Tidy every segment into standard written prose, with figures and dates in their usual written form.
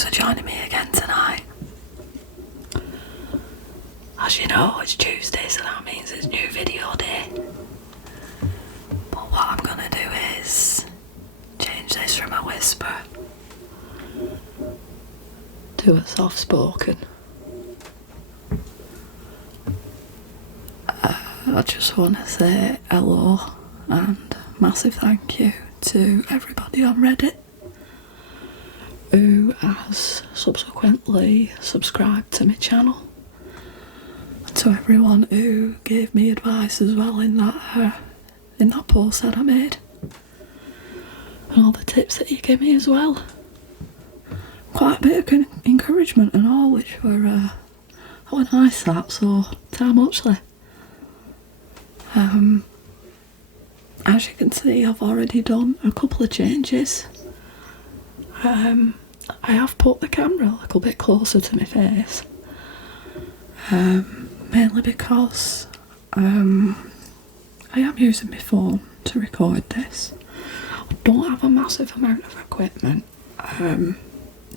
thanks for joining me again tonight. As you know, it's Tuesday, so that means it's new video day. But what I'm gonna do is change this from a whisper to a soft spoken. I just want to say hello and massive thank you to everybody on Reddit who has subsequently subscribed to my channel, and to everyone who gave me advice as well in that post that I made, and all the tips that you gave me as well. Quite a bit of encouragement and all, which were nice that, so ta muchly. As you can see, I've already done a couple of changes. I have put the camera a little bit closer to my face, mainly because I am using my phone to record this. I don't have a massive amount of equipment.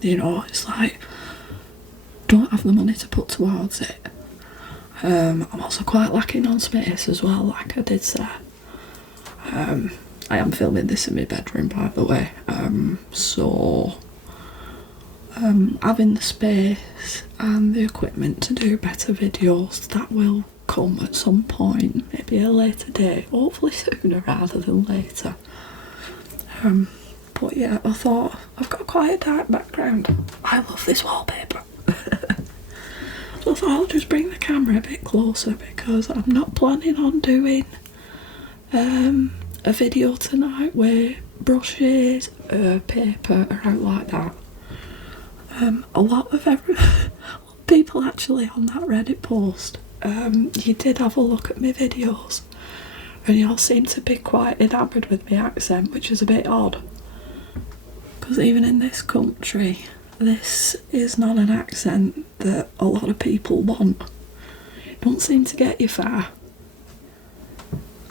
You know, it's like, don't have the money to put towards it. I'm also quite lacking on space as well, like I did say. I am filming this in my bedroom, by the way, so having the space and the equipment to do better videos, that will come at some point, maybe a later date, hopefully sooner rather than later. But yeah, I thought, I've got quite a dark background. I love this wallpaper. So I thought I'll just bring the camera a bit closer, because I'm not planning on doing a video tonight where brushes, paper are out like that. A lot of people actually on that Reddit post, you did have a look at my videos and you all seem to be quite enamoured with my accent, which is a bit odd, because even in this country this is not an accent that a lot of people want. It don't seem to get you far.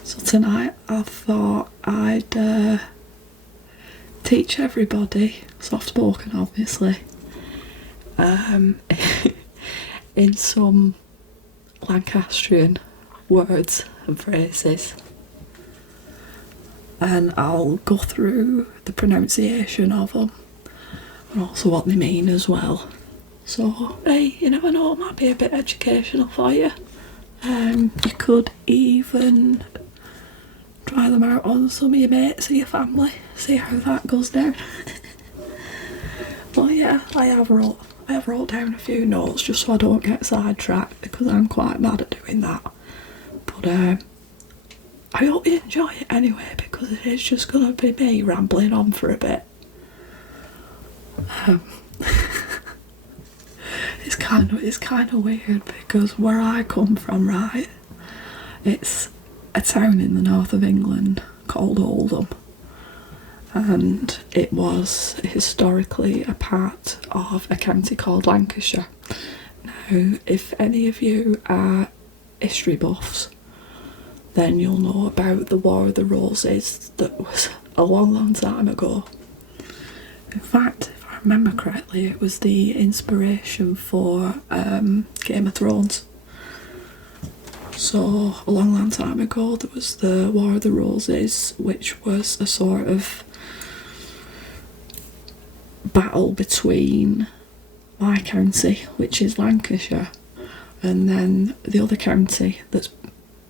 So tonight I thought I'd teach everybody, soft spoken obviously, in some Lancastrian words and phrases, and I'll go through the pronunciation of them and also what they mean as well. So hey, you never know, it might be a bit educational for you. You could even try them out on some of your mates or your family, see how that goes down. But yeah, I have wrote down a few notes just so I don't get sidetracked, because I'm quite bad at doing that. But I hope you enjoy it anyway, because it is just gonna be me rambling on for a bit. It's kind of weird, because where I come from, right, it's a town in the north of England called Oldham, and it was historically a part of a county called Lancashire. Now, if any of you are history buffs, then you'll know about the War of the Roses that was a long time ago. In fact, if I remember correctly, it was the inspiration for Game of Thrones. So a long time ago there was the War of the Roses, which was a sort of battle between my county, which is Lancashire, and then the other county that's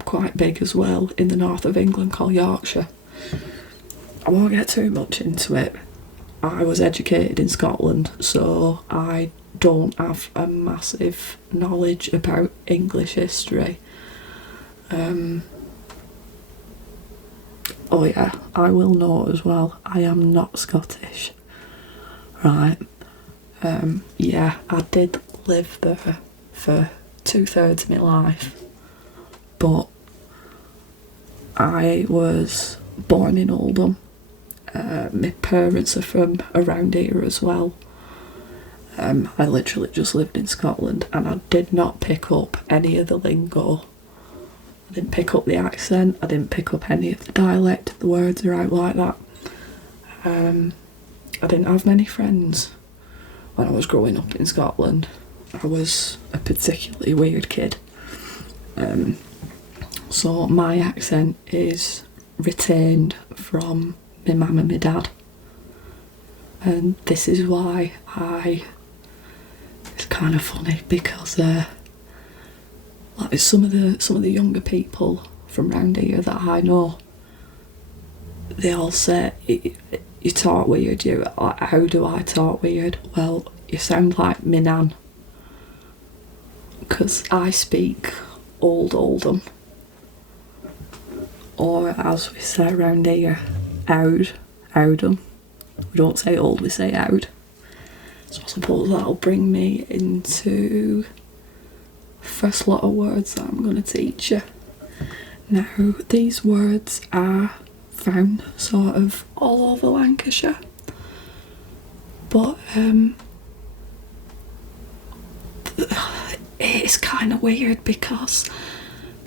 quite big as well in the north of England called Yorkshire. I won't get too much into it. I was educated in Scotland, so I don't have a massive knowledge about English history. Oh yeah, I will note as well, I am not Scottish. Right. Yeah, I did live there for 2/3 of my life, but I was born in Oldham. My parents are from around here as well. I literally just lived in Scotland, and I did not pick up any of the lingo. I didn't pick up the accent, I didn't pick up any of the dialect, the words are out like that. I didn't have many friends when I was growing up in Scotland. I was a particularly weird kid. So my accent is retained from my mum and my dad. And this is why it's kind of funny, because like some of the younger people from round here that I know, they all say, you talk weird. You like, how do I talk weird? Well, you sound like my nan, because I speak oldham, or as we say around here, oudham. We don't say old, we say oud. So I suppose that'll bring me into first lot of words that I'm going to teach you. Now, these words are found sort of all over Lancashire, but it's kind of weird because,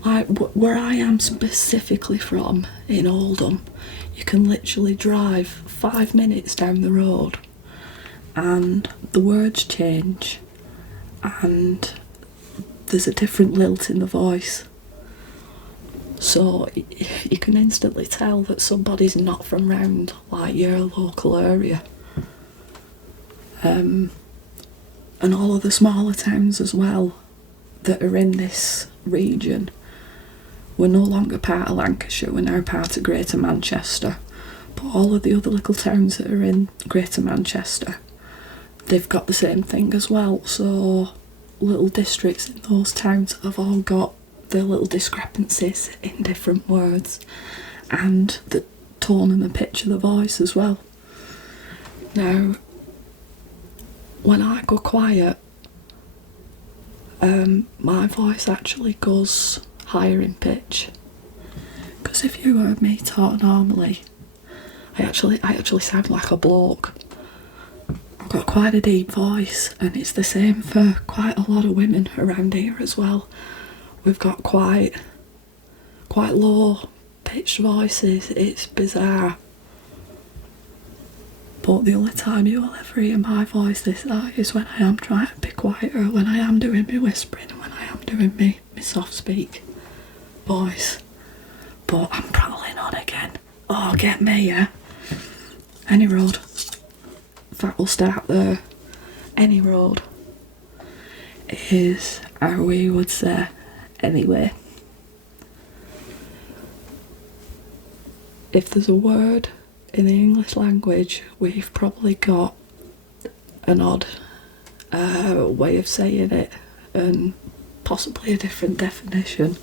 like, where I am specifically from in Oldham, you can literally drive 5 minutes down the road and the words change and there's a different lilt in the voice. So you can instantly tell that somebody's not from round like your local area. And all of the smaller towns as well that are in this region, we're no longer part of Lancashire, we're now part of Greater Manchester. But all of the other little towns that are in Greater Manchester, they've got the same thing as well. So little districts in those towns have all got their little discrepancies in different words and the tone and the pitch of the voice as well. Now, when I go quiet, my voice actually goes higher in pitch. Because if you heard me talk normally, I actually sound like a bloke. I've got quite a deep voice, and it's the same for quite a lot of women around here as well. We've got quite low pitched voices. It's bizarre. But the only time you will ever hear my voice this high is when I am trying to be quieter, when I am doing me whispering, and when I am doing me soft speak voice. But I'm prattling on again. Oh, get me, yeah? Any road. In fact, we'll start there. Any road is how we would say anyway. If there's a word in the English language, we've probably got an odd way of saying it and possibly a different definition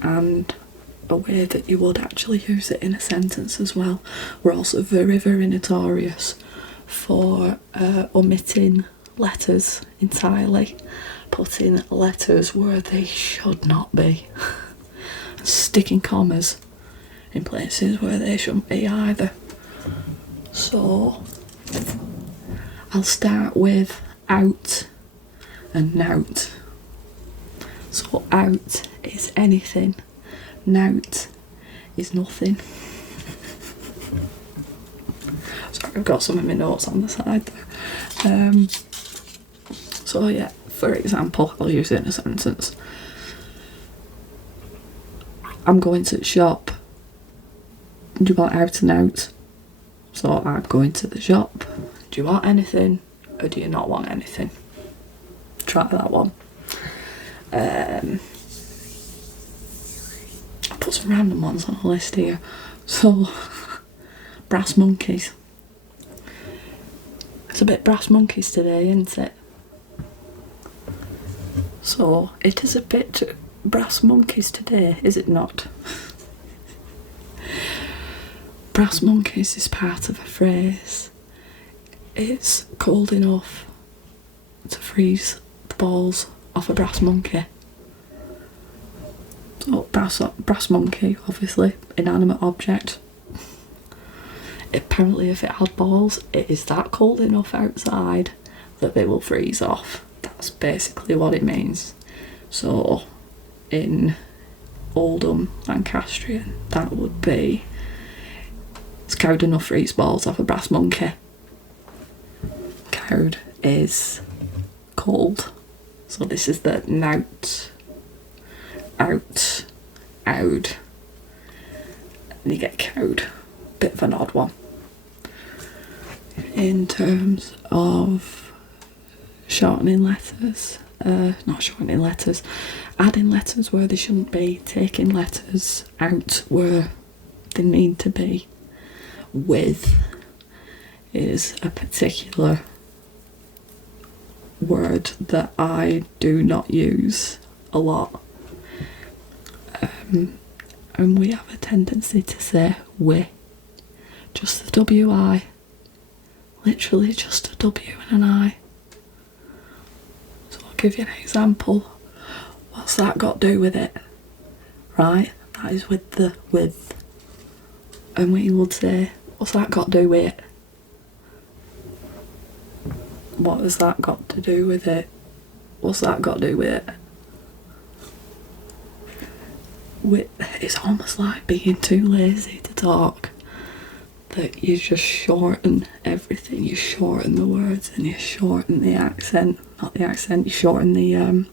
and a way that you would actually use it in a sentence as well. We're also very, very notorious for omitting letters entirely, putting letters where they should not be, sticking commas in places where they shouldn't be either. So I'll start with out and nout. So out is anything, nout is nothing. Sorry, I've got some of my notes on the side there. So yeah, for example, I'll use it in a sentence. I'm going to the shop. Do you want out and out? So I'm going to the shop. Do you want anything or do you not want anything? Try that one. I'll put some random ones on the list here. So, brass monkeys. It's a bit brass monkeys today, isn't it? So, it is a bit brass monkeys today, is it not? Brass monkeys is part of a phrase. It's cold enough to freeze the balls off a brass monkey. So brass monkey, obviously, inanimate object. Apparently if it had balls, it is that cold enough outside that they will freeze off. That's basically what it means. So in Oldham, Lancastrian, that would be, it's cold enough freeze balls off a brass monkey. Cold is cold. So this is the nout, out, owd, and you get cowed. Bit of an odd one. In terms of shortening letters, not shortening letters, adding letters where they shouldn't be, taking letters out where they need to be, with is a particular word that I do not use a lot. And we have a tendency to say we. Just the W-I. Literally just a W and an I. So I'll give you an example. What's that got to do with it? Right, that is with the with. And we would say, what's that got to do with it? What has that got to do with it? What's that got to do with it? It's almost like being too lazy to talk. That you just shorten everything. You shorten the words and you shorten the accent. Not the accent, you shorten the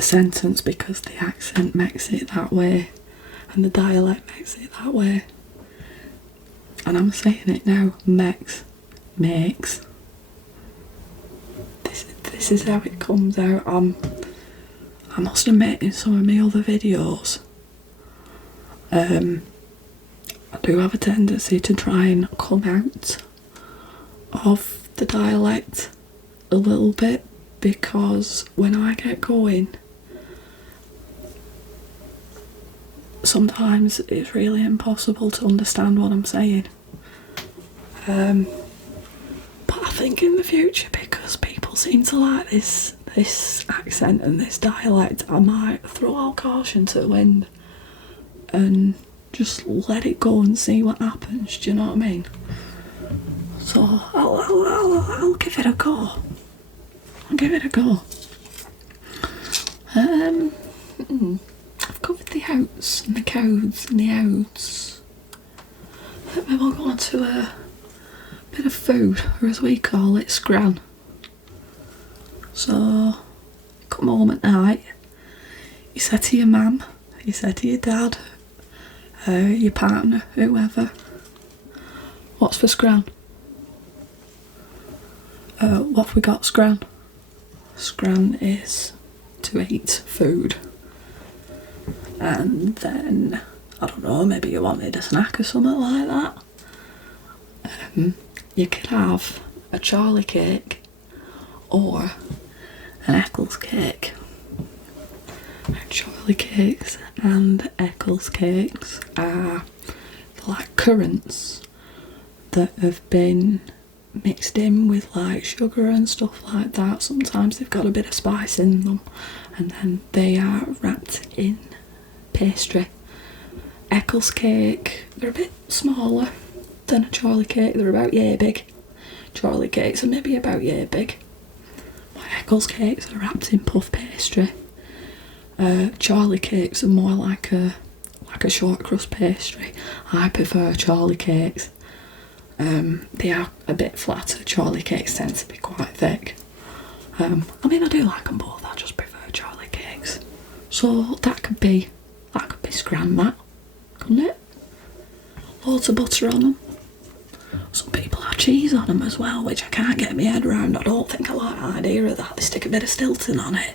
sentence because the accent makes it that way and the dialect makes it that way. And I'm saying it now, makes. This is how it comes out. I must admit, in some of my other videos, I do have a tendency to try and come out of the dialect a little bit, because when I get going, sometimes it's really impossible to understand what I'm saying. But I think in the future, because people seem to like this accent and this dialect, I might throw all caution to the wind and just let it go and see what happens. Do you know what I mean? So I'll give it a go. I've covered the outs and the cows and the outs. Maybe we'll go on to a bit of food, or as we call it, scran. So, come home at night, you say to your mum, you say to your dad, your partner, whoever, what's for scran? What have we got, scran? Scran is to eat food. And then, I don't know, maybe you wanted a snack or something like that. You could have a Charlie cake or an Eccles cake. Charlie cakes and Eccles cakes are like currants that have been mixed in with like sugar and stuff like that. Sometimes they've got a bit of spice in them, and then they are wrapped in pastry. Eccles cake, they're a bit smaller than a Charlie cake, they're about yay big. Charlie cakes are maybe about yay big. My Eccles cakes are wrapped in puff pastry. Charlie cakes are more like a short crust pastry. I prefer Charlie cakes. They are a bit flatter. Charlie cakes tend to be quite thick. I mean, I do like them both. I just prefer Charlie cakes. So that could be scran, that, couldn't it? Loads of butter on them. Some people have cheese on them as well, which I can't get my head around. I don't think I like the idea of that. They stick a bit of Stilton on it.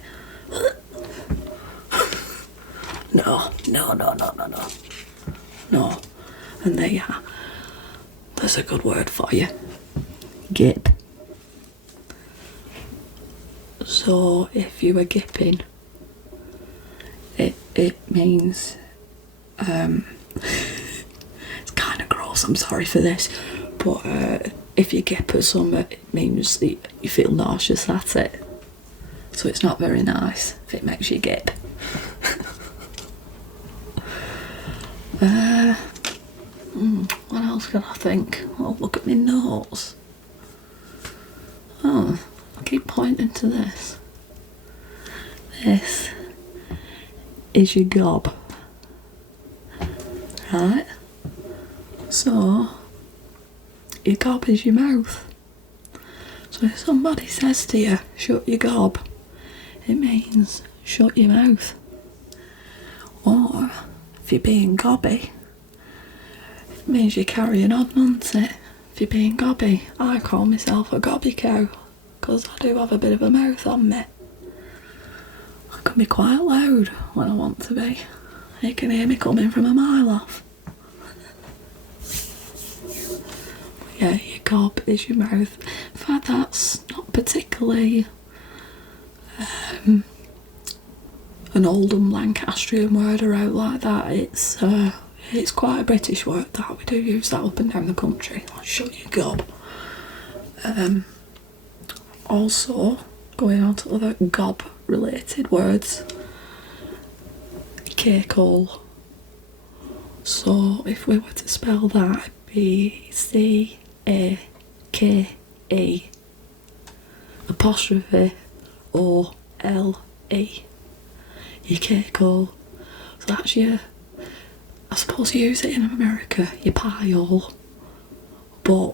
No. And there you are. There's a good word for you. Gip. So if you were gipping, it means it's kind of gross, I'm sorry for this, but if you gip at something, it means that you feel nauseous, that's it. So it's not very nice if it makes you gip. What else can I think? Oh, look at my notes. Oh, I keep pointing to this. This is your gob. Right? So, your gob is your mouth. So if somebody says to you, shut your gob, it means shut your mouth. Or if you're being gobby, it means you're carrying on, doesn't it? If you're being gobby, I call myself a gobby cow, because I do have a bit of a mouth on me. I can be quite loud when I want to be. You can hear me coming from a mile off. Yeah, your gob is your mouth. In fact, that's not particularly an oldham Lancastrian word or out like that. It's quite a British word that we do use that up and down the country. Like, shut your gob. Also, going on to other gob related words, cake hole. So if we were to spell that, it'd be CAKE apostrophe OLE. Your cake hole. So that's your, I suppose you use it in America, your pie hole. But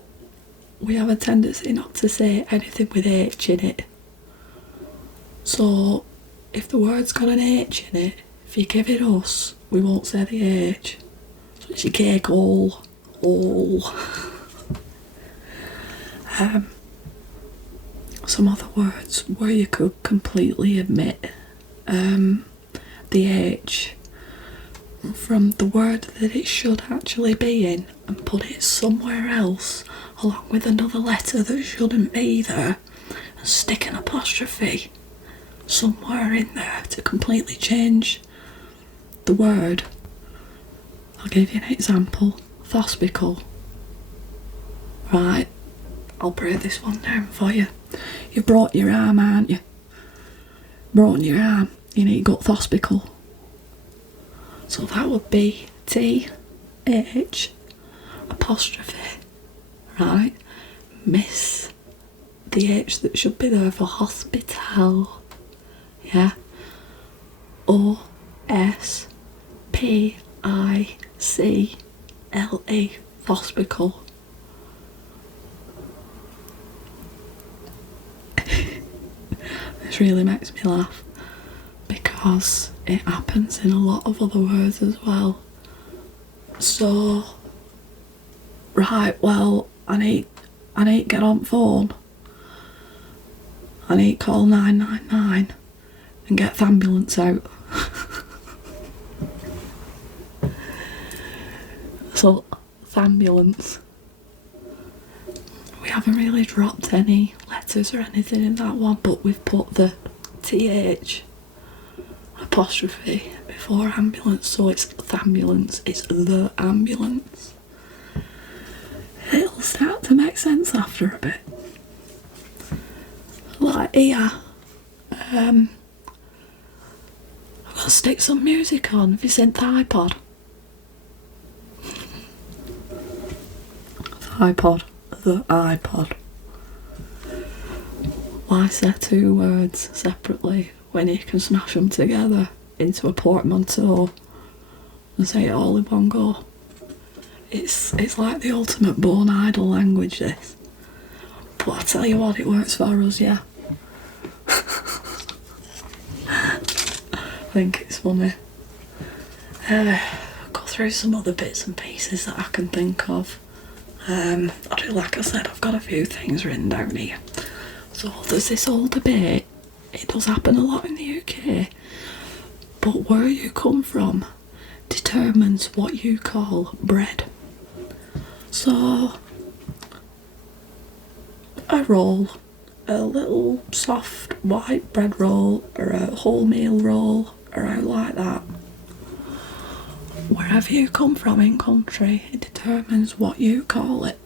we have a tendency not to say anything with H in it. So if the word's got an H in it, if you give it us, we won't say the H. So it's your cake hole. Some other words where you could completely omit the H from the word that it should actually be in and put it somewhere else along with another letter that shouldn't be there, and stick an apostrophe somewhere in there to completely change the word. I'll give you an example. Thospical. Right, I'll break this one down for you. You've brought your arm, aren't you? Brought your arm. You need got thospical. So that would be TH apostrophe. Right? Miss the H that should be there for hospital. Yeah? OSPICLE. Thospical. This really makes me laugh because it happens in a lot of other words as well. So, right, well, I need to get on phone. I need to call 999 and get the ambulance out. So, ambulance. We haven't really dropped any letters or anything in that one, but we've put the TH apostrophe before ambulance, so it's the ambulance, it's the ambulance. It'll start to make sense after a bit. Like here, I've got to stick some music on. Have you seen the iPod? The iPod. Why say two words separately when you can smash them together into a portmanteau and say it all in one go? It's like the ultimate born idle language, this. But I tell you what, it works for us, yeah. I think it's funny. Go through some other bits and pieces that I can think of. Like I said, I've got a few things written down here. So there's this whole debate. It does happen a lot in the UK, but where you come from determines what you call bread. So a roll, a little soft white bread roll or a wholemeal roll or out like that, wherever you come from in country, it determines what you call it.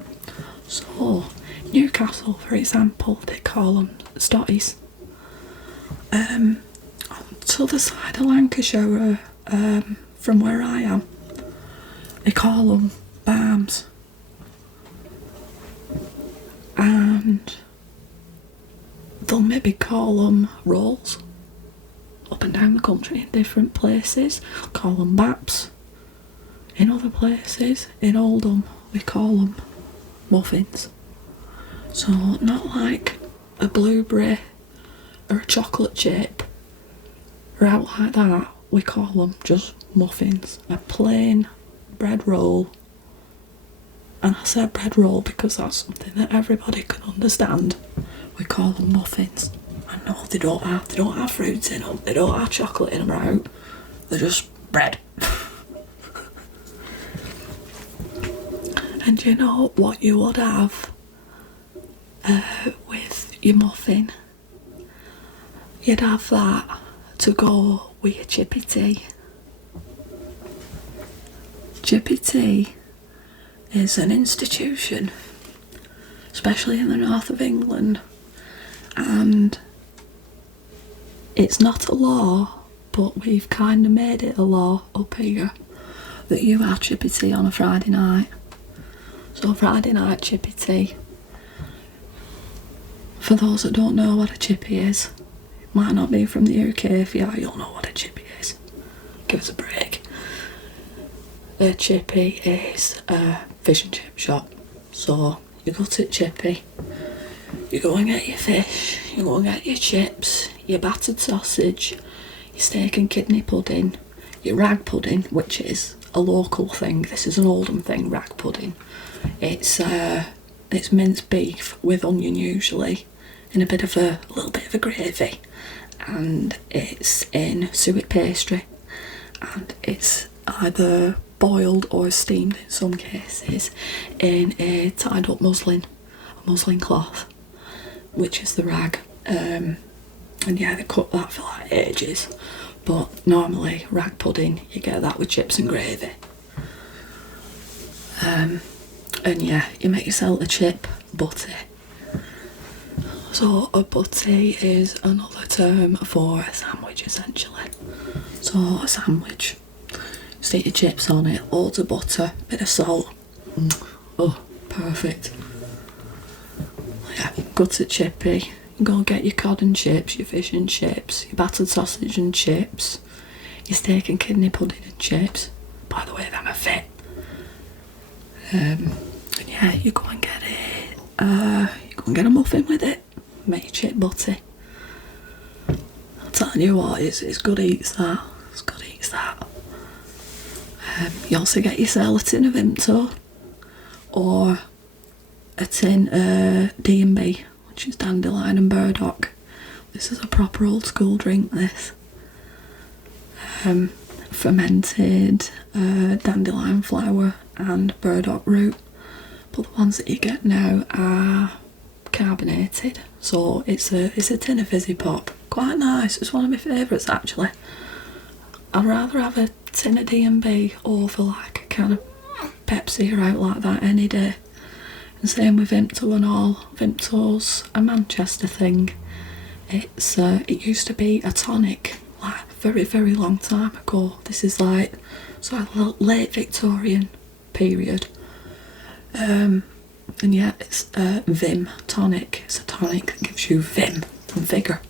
So Newcastle, for example, they call them stotties. On the other side of Lancashire, from where I am, they call them barms. And they'll maybe call them rolls up and down the country in different places. Call them baps. In other places, in Oldham, we call them muffins. So not like a blueberry or a chocolate chip are out like that, we call them just muffins. A plain bread roll, and I say bread roll because that's something that everybody can understand, we call them muffins. And no, they don't have fruits in them, they don't have chocolate in them, right? They're just bread. And you know what you would have with your muffin? You'd have that to go with your chippy tea. Chippy tea is an institution, especially in the north of England, and it's not a law, but we've kind of made it a law up here that you have chippy tea on a Friday night. So Friday night chippy tea. For those that don't know what a chippy is, it might not be from the UK. If you are, you'll know what a chippy is. Give us a break. A chippy is a fish and chip shop. So you go to Chippy, you go and get your fish, you go and get your chips, your battered sausage, your steak and kidney pudding, your rag pudding, which is a local thing. This is an Oldham thing, rag pudding. It's minced beef with onion usually, in a little bit of a gravy, and it's in suet pastry, and it's either boiled or steamed in some cases in a tied up muslin cloth, which is the rag. And yeah, they cook that for like ages, but normally rag pudding, you get that with chips and gravy. And yeah, you make yourself a chip butty. So a butty is another term for a sandwich essentially. So a sandwich, stick your chips on it, loads of butter, bit of salt. Oh, perfect. Yeah, go to Chippy, go and get your cod and chips, your fish and chips, your battered sausage and chips, your steak and kidney pudding and chips. By the way, them are fit. And yeah, you go and get it. You go and get a muffin with it. Make your chip butty. I'm telling you what, it's good eats that. It's good eats that. You also get yourself a tin of Vimto, or a tin D&B, which is dandelion and burdock. This is a proper old school drink, this. Fermented dandelion flour and burdock root, but the ones that you get now are carbonated, so it's a tin of fizzy pop. Quite nice, it's one of my favourites actually. I'd rather have a tin of D&B over like a kind of Pepsi or out like that any day. And same with Vimto and all. Vimto's a Manchester thing. It used to be a tonic like a very, very long time ago. This is like late Victorian period. And yeah, it's a Vim tonic. It's a tonic that gives you vim and vigour.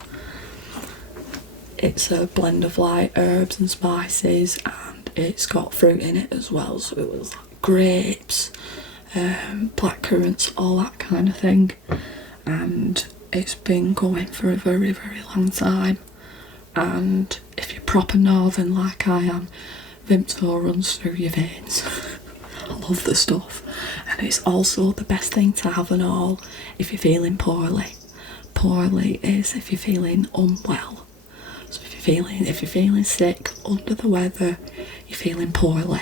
It's a blend of like herbs and spices, and it's got fruit in it as well. So it was like grapes, black currants, all that kind of thing. And it's been going for a very, very long time. And if you're proper northern like I am, Vimto runs through your veins. I love the stuff. And it's also the best thing to have and all if you're feeling poorly. Poorly is if you're feeling unwell. So if you're feeling sick, under the weather, you're feeling poorly.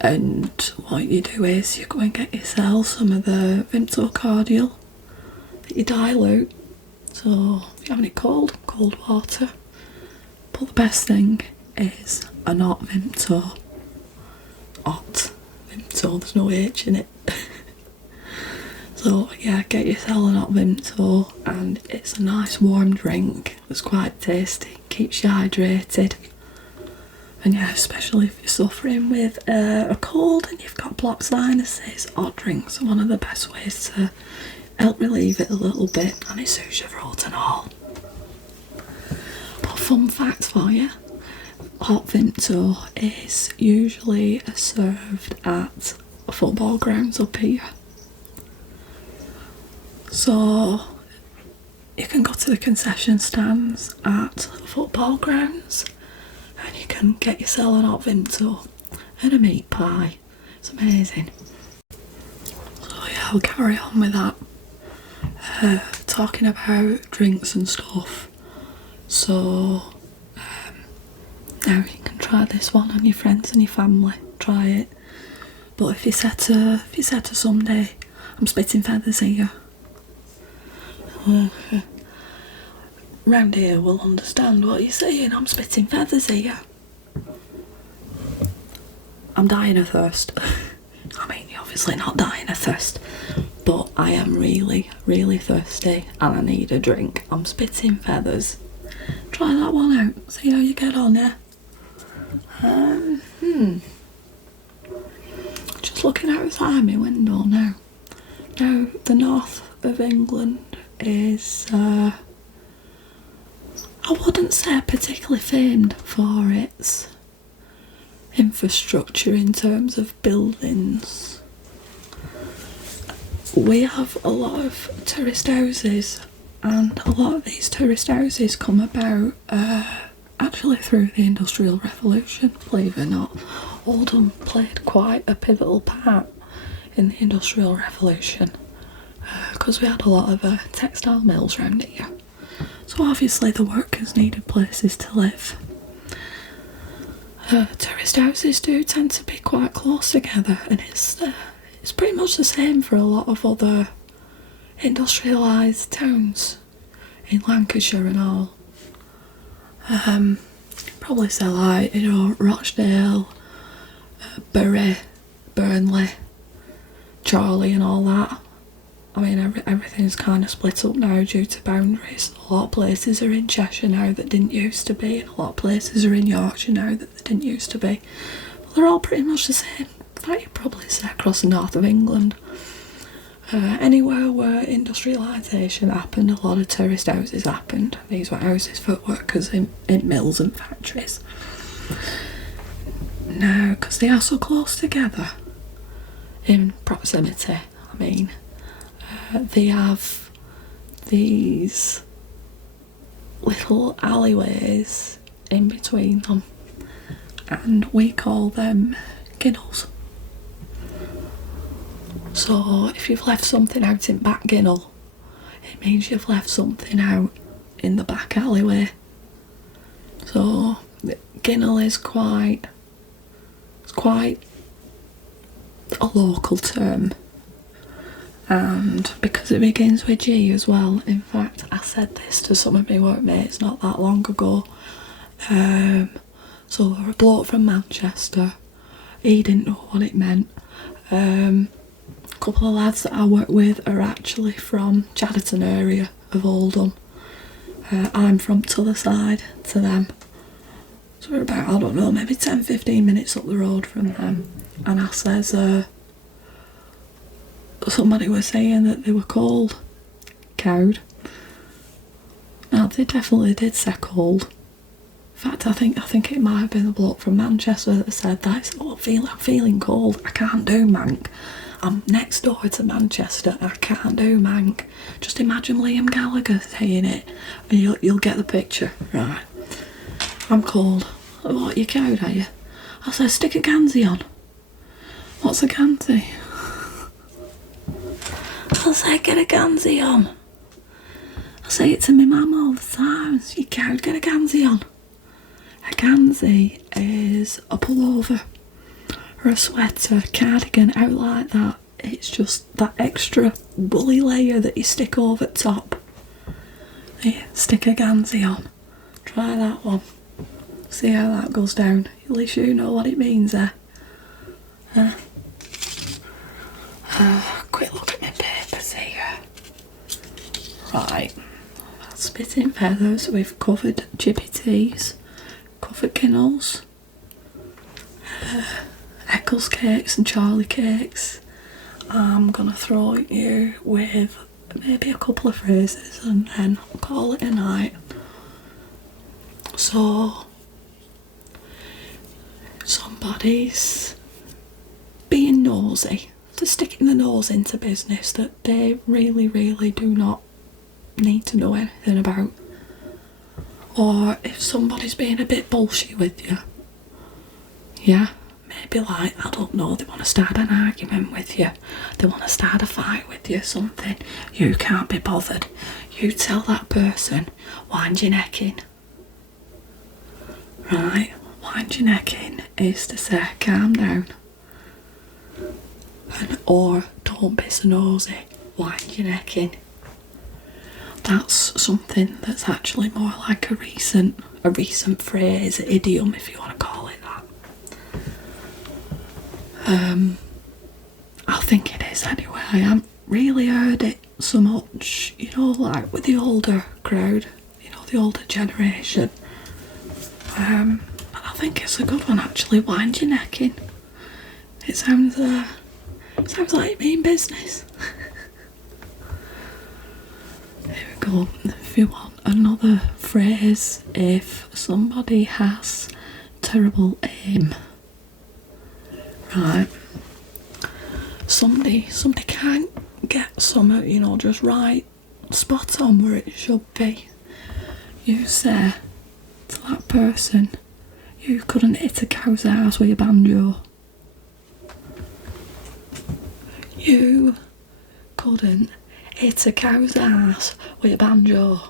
And what you do is you go and get yourself some of the Vimto cordial that you dilute. So if you're having it cold water. But the best thing is a hot Vimto. Hot Vimto, there's no H in it. So yeah, get yourself an hot Vimto, and it's a nice warm drink. It's quite tasty, keeps you hydrated. And yeah, especially if you're suffering with a cold and you've got blocked sinuses, hot drinks are one of the best ways to help relieve it a little bit, and it suits your throat and all. But fun fact for you, hot Vimto is usually served at football grounds up here. So you can go to the concession stands at football grounds and you can get yourself an hot Vimto and a meat pie. It's amazing. So yeah, I'll carry on with that. Talking about drinks and stuff. So now you can try this one on your friends and your family. Try it. But if you said to somebody, I'm spitting feathers here, round here will understand what you're saying. I'm spitting feathers here. I'm dying of thirst. I mean, you're obviously not dying of thirst, but I am really, really thirsty and I need a drink. I'm spitting feathers. Try that one out. See how you get on, yeah? Just looking outside my window now. Now, the north of England is, I wouldn't say particularly famed for its infrastructure in terms of buildings. We have a lot of tourist houses, and a lot of these tourist houses come about actually through the Industrial Revolution, believe it or not. Oldham played quite a pivotal part in the Industrial Revolution because we had a lot of textile mills around here. So obviously the workers needed places to live. Tourist houses do tend to be quite close together, and it's pretty much the same for a lot of other industrialised towns in Lancashire and all. Probably say like, you know, Rochdale, Bury, Burnley, Charlie and all that. I mean, everything's kind of split up now due to boundaries. A lot of places are in Cheshire now that didn't used to be, and a lot of places are in Yorkshire now that they didn't used to be. But they're all pretty much the same. In fact, you'd probably say across the north of England. Anywhere where industrialisation happened, a lot of tourist houses happened. These were houses for workers in mills and factories. Now, because they are so close together in proximity, I mean, they have these little alleyways in between them, and we call them ginnels. So if you've left something out in back ginnel, it means you've left something out in the back alleyway. So ginnel is quite a local term, and because it begins with G as well. In fact, I said this to some of my workmates not that long ago. So a bloke from Manchester, he didn't know what it meant. A couple of lads that I work with are actually from Chatterton area of Oldham. I'm from t'other side to them. So we're about, I don't know, maybe 10-15 minutes up the road from them. And I says, somebody was saying that they were called cowed. Now they definitely did say cold. In fact, I think it might have been the bloke from Manchester that said that. He said, oh, I'm feeling cold. I can't do mank. I'm next door to Manchester. I can't do mank. Just imagine Liam Gallagher saying it, and you'll get the picture, right? I'm cold. What, you cowed, are you? I said, stick a gansy on. What's a gansy? I said, get a gansy on. I say it to my mum all the time. You cowed, get a gansy on. A gansy is a pullover or a sweater, cardigan, out like that. It's just that extra woolly layer that you stick over the top. Yeah, stick a gansy on. Try that one. See how that goes down. At least you know what it means there. Quick look at my papers here. Right. Spitting feathers. We've covered GPTs, covered ginnels, Eccles cakes and Charlie cakes. I'm gonna throw you with maybe a couple of phrases and then I'll call it a night. So, somebody's being nosy. after sticking the nose into business that they really, really do not need to know anything about. Or if somebody's being a bit bullshit with you, yeah, maybe like, I don't know, they want to start an argument with you, they want to start a fight with you, something, you can't be bothered, you tell that person, wind your neck in. Right, wind your neck in is to say, calm down. Or don't be so nosy, wind your neck in. That's something that's actually more like a recent phrase, idiom, if you want to call it that. I think it is anyway. I haven't really heard it so much, you know, like with the older crowd, you know, the older generation. And I think it's a good one actually, wind your neck in. It sounds like you mean business. Here we go. If you want another phrase, if somebody has terrible aim, right? Somebody can't get something, you know, just right, spot on where it should be. You say to that person, you couldn't hit a cow's arse with your banjo. You couldn't hit a cow's arse with a banjo.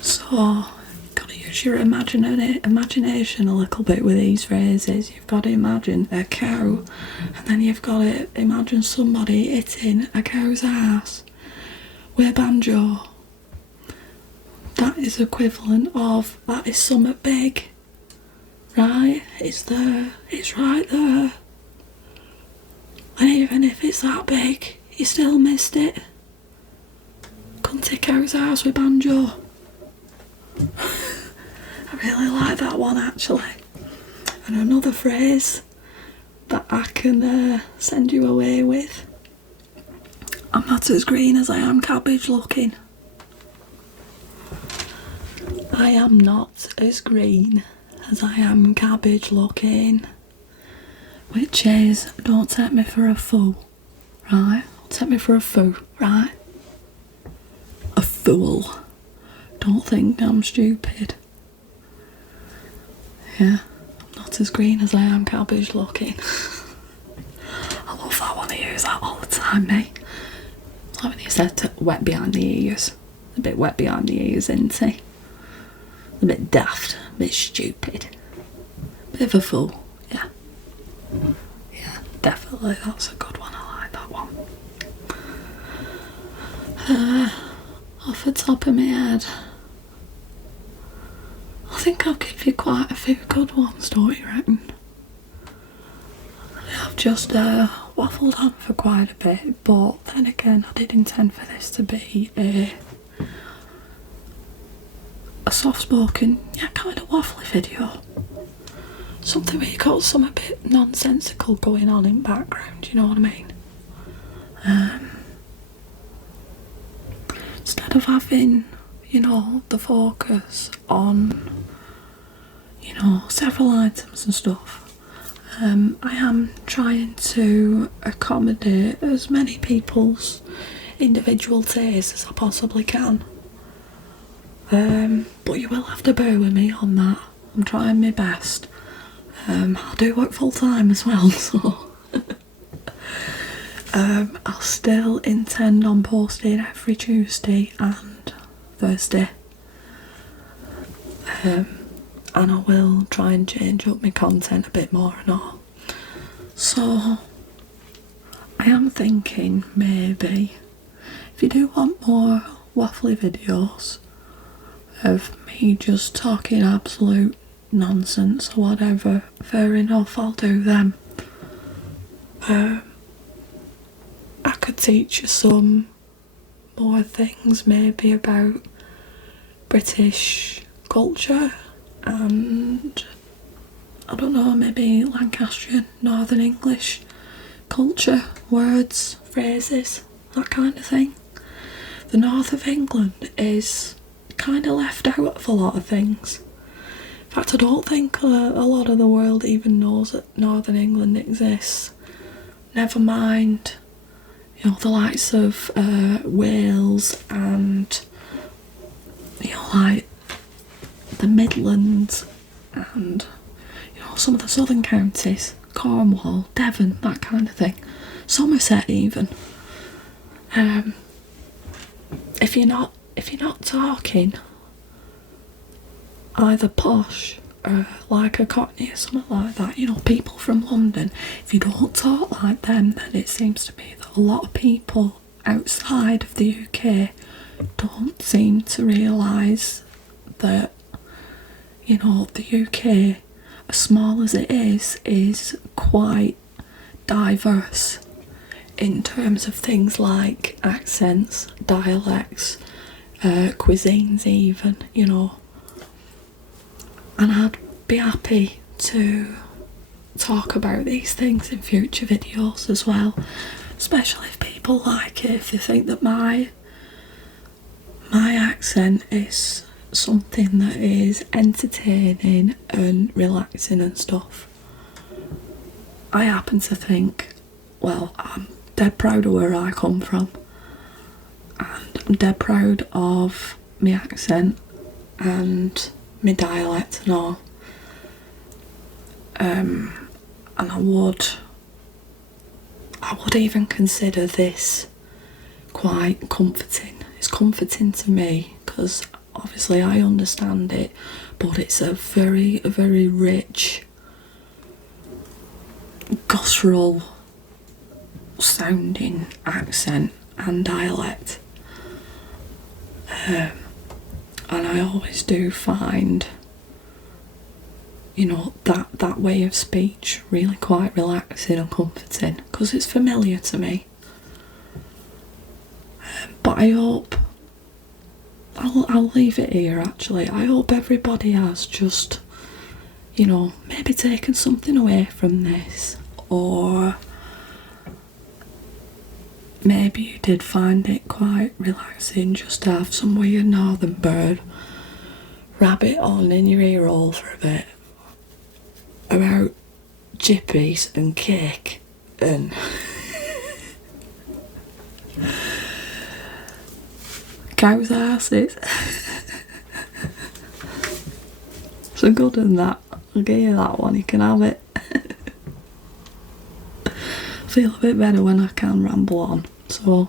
So, you've got to use your imagination a little bit with these phrases. You've got to imagine a cow, and then you've got to imagine somebody hitting a cow's arse with a banjo. That is equivalent of, that is something big. Right? It's there. It's right there. And even if it's that big, you still missed it. Couldn't hit a cow's arse with banjo. I really like that one actually. And another phrase that I can send you away with. I'm not as green as I am cabbage looking. I am not as green as I am cabbage looking. Which is, don't take me for a fool, right? Don't take me for a fool, right? A fool. Don't think I'm stupid. Yeah, I'm not as green as I am cabbage looking. I love that one, I use that all the time, mate. It's like when you said wet behind the ears. A bit wet behind the ears, isn't he? A bit daft, a bit stupid. Bit of a fool, yeah. Yeah, definitely, that's a good one, I like that one. Off the top of my head, I think I'll give you quite a few good ones, don't you reckon? I've just waffled on for quite a bit, but then again, I did intend for this to be a soft-spoken, yeah, kind of waffly video. Something where you got some a bit nonsensical going on in background, you know what I mean? Instead of having, you know, the focus on, you know, several items and stuff, I am trying to accommodate as many people's individual tastes as I possibly can. But you will have to bear with me on that. I'm trying my best. I do work full time as well, so I'll still intend on posting every Tuesday and Thursday, and I will try and change up my content a bit more and all. So I am thinking maybe if you do want more waffly videos of me just talking absolute nonsense or whatever, fair enough, I'll do them. I could teach you some more things maybe about British culture and, I don't know, maybe Lancastrian, Northern English culture, words, phrases, that kind of thing. The north of England is kind of left out of a lot of things. In fact, I don't think a lot of the world even knows that Northern England exists. never mind, you know, the likes of Wales and, you know, like the Midlands and, you know, some of the southern counties, Cornwall, Devon, that kind of thing, Somerset even. If you're not talking either posh or like a Cockney or something like that, you know, people from London, if you don't talk like them, then it seems to me that a lot of people outside of the UK don't seem to realise that, you know, the UK, as small as it is quite diverse in terms of things like accents, dialects, cuisines even, you know. And I'd be happy to talk about these things in future videos as well, especially if people like it, if they think that my accent is something that is entertaining and relaxing and stuff. I happen to think, well, I'm dead proud of where I come from, and I'm dead proud of my accent and my dialect and all. And I would even consider this quite comforting. It's comforting to me because obviously I understand it, but it's a very, very rich, guttural sounding accent and dialect. And I always do find, you know, that way of speech really quite relaxing and comforting because it's familiar to me. But I hope, I'll leave it here actually. I hope everybody has just, you know, maybe taken something away from this, or maybe you did find it quite relaxing just to have some weird northern bird rabbit on in your ear hole for a bit about jippies and cake and cows' asses. So good than that. I'll give you that one, you can have it. Feel a bit better when I can ramble on. So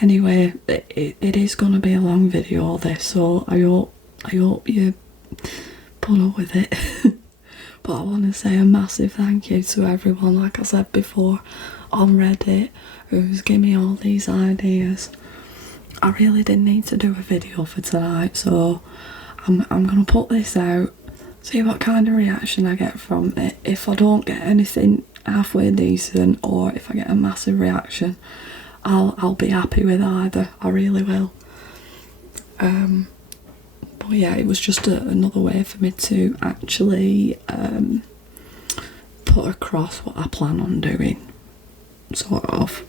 anyway, it is going to be a long video this, so I hope you put up with it. But I want to say a massive thank you to everyone, like I said before, on Reddit, who's given me all these ideas. I really didn't need to do a video for tonight, so I'm going to put this out, see what kind of reaction I get from it. If I don't get anything halfway decent, or if I get a massive reaction, I'll be happy with either. I really will. But yeah, it was just another way for me to actually put across what I plan on doing, sort of.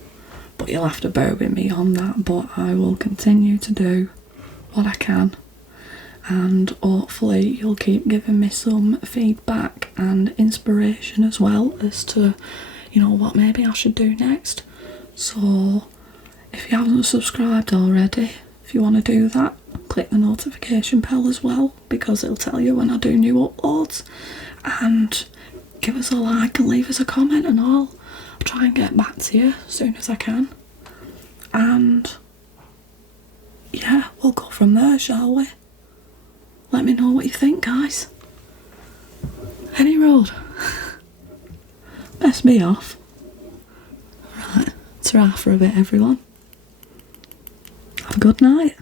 But you'll have to bear with me on that, but I will continue to do what I can, and hopefully you'll keep giving me some feedback and inspiration as well as to, you know, what maybe I should do next. So if you haven't subscribed already, if you want to do that, click the notification bell as well, because it'll tell you when I do new uploads, and give us a like and leave us a comment and all. I'll try and get back to you as soon as I can, and yeah, we'll go from there, shall we? Let me know what you think, guys. Any road. Best me off. Right, ta-ra for a bit, everyone. Have a good night.